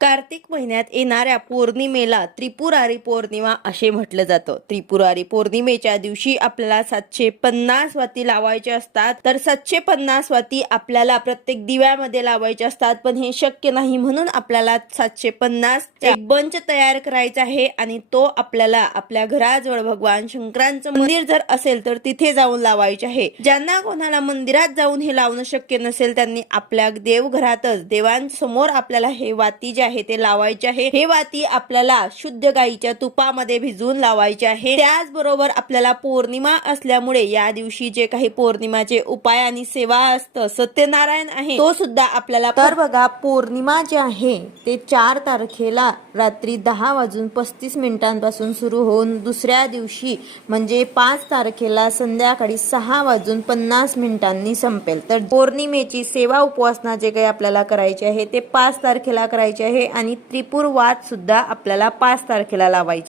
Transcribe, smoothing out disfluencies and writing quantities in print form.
कार्तिक महिन्यात येणाऱ्या पौर्णिमेला त्रिपुरारी पौर्णिमा असे म्हटलं जातं. त्रिपुरारी पौर्णिमेच्या दिवशी आपल्याला 750 वाती लावायच्या असतात. तर 750 वाती आपल्याला प्रत्येक दिव्यामध्ये लावायच्या असतात, पण हे शक्य नाही म्हणून आपल्याला 750 एक बंच तयार करायचा आहे आणि तो आपल्याला आपल्या घराजवळ भगवान शंकरांचं मंदिर जर असेल तर तिथे जाऊन लावायचे आहे. ज्यांना कोणाला मंदिरात जाऊन हे लावणं शक्य नसेल त्यांनी आपल्या देवघरातच देवांसमोर आपल्याला हे वाती जे आहे ते लावायचे आहे. हे वाती आपल्याला शुद्ध गाईच्या तुपामध्ये भिजवून लावायचे आहे. त्याचबरोबर आपल्याला पौर्णिमा असल्यामुळे या दिवशी जे काही पौर्णिमाचे उपाय आणि सेवा असतं, सत्यनारायण आहे तो सुद्धा आपल्याला. तर बघा, पौर्णिमा जे आहे ते 4 तारखेला रात्री 10:35 सुरू होऊन दुसऱ्या दिवशी म्हणजे 5 तारखेला संध्याकाळी 6:50 संपेल. तर पौर्णिमेची सेवा उपासना जे काही आपल्याला करायचे आहे ते 5 तारखेला करायचे आहे आणि त्रिपुर वात सुद्धा आपल्याला 5 तारखेला लावायचे.